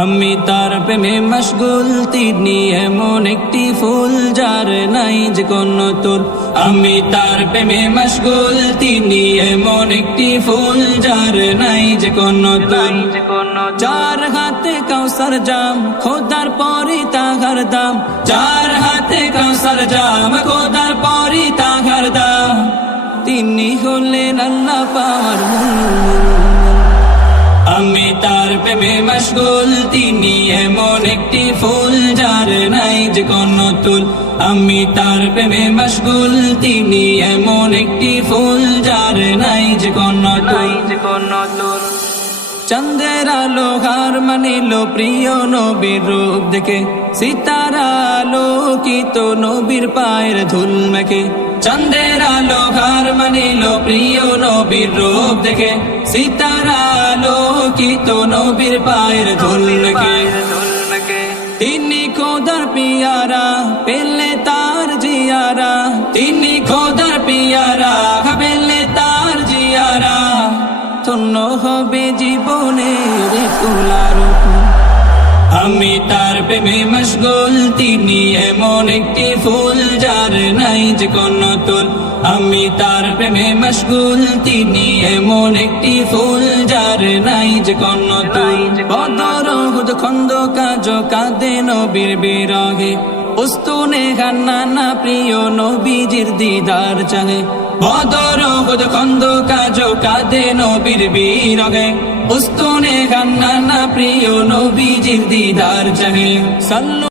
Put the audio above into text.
আমি তার প্রেমে মশগুল, তিনি এমন একটি ফুল যার নাই যে কোনো তুল। আমি তার প্রেমে মশগুল, তিনি এমন একটি ফুল যার নাই যে কোনো তুল। যার হাতে কাউসার জাম, খোদার পরে তাহার দাম। যার হাতে কাউসার জাম, খোদার পরে তাহার দাম। তিনি হলেন আল্লাহ পাওয়ার মূল। আমি তার প্রেমে মশগুল, তিনি এমন একটি ফুল যার নাই যে কোনো তুল। আমি তার প্রেমে মশগুল, তিনি এমন একটি ফুল যার নাই যে কোনো তুল। চন্দ্রের আলো হার মানিল প্রিয় নবীর রূপ দেখে, সিতারা আলোকিত নবীর পায়ের ধুল মেখে। চন্দ্রের আলো হার মানিল প্রিয় নবীর রূপ দেখে, সিতারা আলোকিত নবীর পায়ের ধুল মেখে। তিনি খোদার পিয়ারা, পেলে তার জিয়ারা। তিনি খোদার পিয়ারা, পেলে তার জিয়ারা। ধন্য হবে জীবনের কুলার। আমি তার প্রেমে মশগুল, তিনি এমন একটি ফুল যার নাই যে কোনো তুল। আমি তার প্রেমে মশগুল, তিনি এমন একটি ফুল যার নাই যে কোনো তুল। বদর উহুদ খন্দক আজ কাঁদে নবীর বিরহে, উস্তুনে গান্নানা প্রিয় নবীজির দিদার চাহে। বদর উহুদ খন্দক আজ কাঁদে নবীর বিরহে, উস্তুনে গান্নানা প্রিয় নবীজির দিদার চাহে।